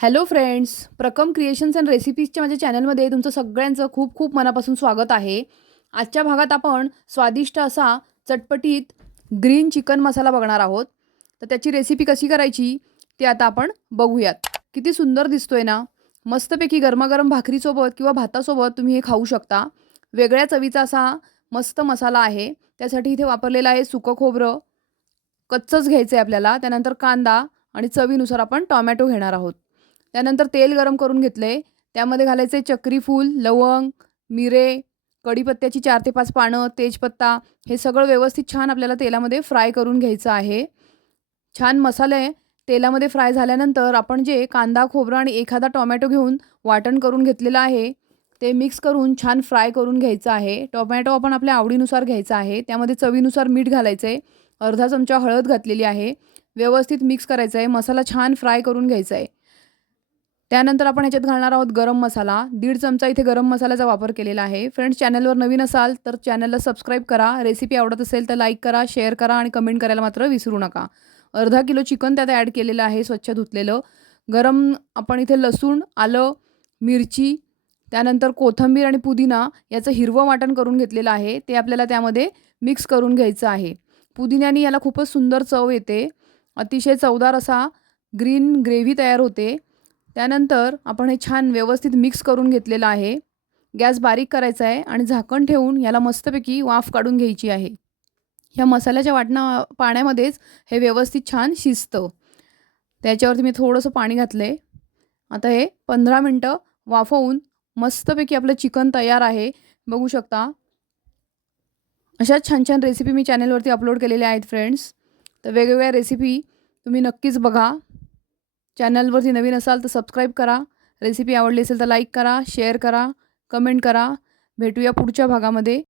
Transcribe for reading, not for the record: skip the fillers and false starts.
Hello friends, प्रकम creations and रेसिपीजच्या माझ्या चॅनलमध्ये तुमचं सगळ्यांचं खूप खूप मनापासून स्वागत आहे. आजच्या भागात आपण स्वादिष्ट असा चटपटीत ग्रीन चिकन मसाला बघणार आहोत. तर त्याची रेसिपी कशी करायची ते आता आपण बघूयात. किती सुंदर दिसतोय ना. मस्तपैकी गरमागरम भाकरीसोबत किंवा भातासोबत तुम्ही हे खाऊ शकता. वेगळ्या चवीचा असा मस्त मसाला आहे. त्यासाठी इथे वापरलेलं आहे सुकं खोबरं, कच्चंच घ्यायचं आहे आपल्याला. त्यानंतर कांदा आणि चवीनुसार आपण टोमॅटो घेणार आहोत. त्यानंतर तेल गरम करून घेतले. त्यामध्ये घालायचे चक्री फूल, लवंग, मिरे, कढीपत्त्याची 4 ते 5 पानं, तेजपत्ता हे सगळं व्यवस्थित छान आपल्याला तेलामध्ये फ्राय करून घ्यायचं आहे. छान मसाले तेलामध्ये फ्राय झाल्यानंतर आपण जे कांदा, खोबरं आणि एखादा टोमॅटो घेऊन वाटण करून घेतलेलं आहे, ते मिक्स करून छान फ्राय करून घ्यायचं आहे. टोमॅटो आपण आपल्या आवडीनुसार घ्यायचा आहे. त्यामध्ये चवीनुसार मीठ घालायचं आहे. अर्धा चमचा हळद घातलेली आहे. व्यवस्थित मिक्स करायचं आहे. मसाला छान फ्राय करून घ्यायचा आहे. त्यानंतर आपण ह्याच्यात घालणार आहोत गरम मसाला. 1.5 चमचा इथे गरम मसाल्याचा वापर केलेला आहे. फ्रेंड्स, चॅनलवर नवीन असाल तर चॅनलला सबस्क्राईब करा. रेसिपी आवडत असेल तर लाईक करा, शेअर करा आणि कमेंट करायला मात्र विसरू नका. अर्धा किलो चिकन त्यात ॲड केलेलं आहे, स्वच्छ धुतलेलं. गरम आपण इथे लसूण, आलं, मिरची, त्यानंतर कोथिंबीर आणि पुदिना याचं हिरवं वाटण करून घेतलेलं आहे. ते आपल्याला त्यामध्ये मिक्स करून घ्यायचं आहे. पुदिन्याने याला खूपच सुंदर चव येते. अतिशय चवदार असा ग्रीन ग्रेव्ही तयार होते. त्यानंतर आपण हे छान व्यवस्थित मिक्स करून घेतलेलं आहे. गॅस बारीक करायचा आहे आणि झाकण ठेवून याला मस्तपैकी वाफ काढून घ्यायची आहे. ह्या मसाल्याच्या पाण्यामध्येच हे व्यवस्थित छान शिजतं. त्याच्यावरती मी थोडंसं पाणी घातलं आहे. आता हे 15 मिनटं वाफवून मस्तपैकी आपलं चिकन तयार आहे. बघू शकता. अशा छान छान रेसिपी मी चॅनलवरती अपलोड केलेल्या आहेत फ्रेंड्स. तर वेगवेगळ्या रेसिपी तुम्ही नक्कीच बघा. चॅनलवरती नवीन असाल तर सबस्क्राईब करा. रेसिपी आवडली असेल तर लाईक करा, शेअर करा, कमेंट करा. भेटूया पुढच्या भागामध्ये.